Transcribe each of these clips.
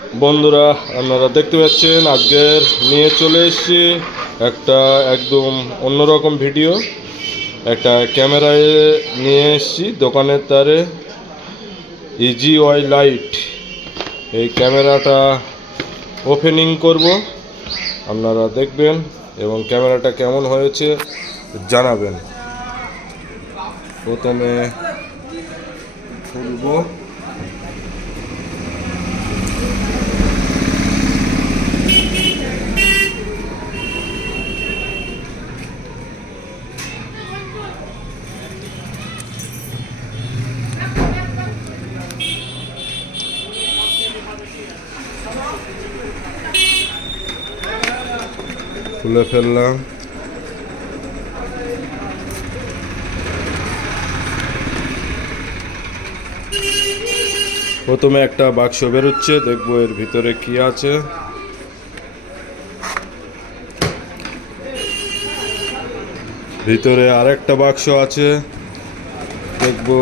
বন্ধুরা, আপনারা দেখতে পাচ্ছেন আজকের নিয়ে চলে এসেছি একটা একদম অন্যরকম ভিডিও। একটা ক্যামেরায় নিয়ে এসেছি দোকানের তারে ইজি ওয়াই লাইট। এই ক্যামেরাটা ওপেনিং করব, আপনারা দেখবেন এবং ক্যামেরাটা কেমন হয়েছে জানাবেন। প্রথমে খুলব। খুলে ফেললাম। প্রথমে একটা বাক্স বেরোচ্ছে, দেখবো এর ভিতরে কি আছে। ভিতরে আরেকটা বাক্স আছে, দেখবো।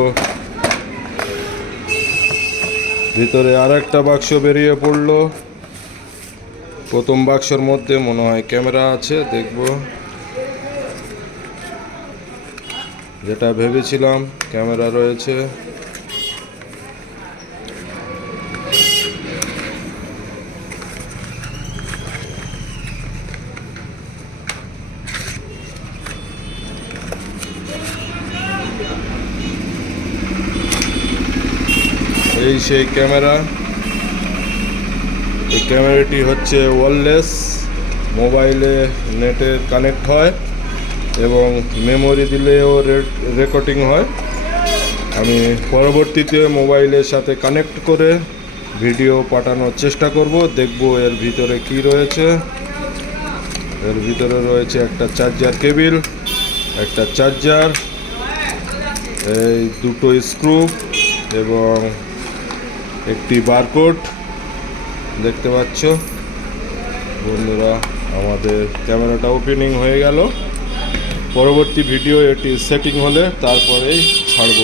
ভিতরে আরেকটা বাক্স বেরিয়ে পড়লো। প্রথম বাক্সের মধ্যে মনে হয় ক্যামেরা আছে, দেখবো। যেটা ভেবেছিলাম ক্যামেরা রয়েছে। এই সেই ক্যামেরা। এই ক্যামেরাটি হচ্ছে ওয়্যারলেস, মোবাইলে নেটে কানেক্ট হয় এবং মেমোরি দিলেও রেকর্ডিং হয়। আমি পরবর্তীতে মোবাইলের সাথে কানেক্ট করে ভিডিও পাঠানোর চেষ্টা করব, দেখব এর ভিতরে কি রয়েছে। এর ভিতরে রয়েছে একটা চার্জার কেবিল, একটা চার্জার, এই দুটো স্ক্রু এবং একটি বারকোড দেখতে পাচ্ছ। বন্ধুরা, আমাদের ক্যামেরাটা ওপেনিং হয়ে গেল। পরবর্তী ভিডিও এটি সেটিং হলে তারপরেই ছাড়ব।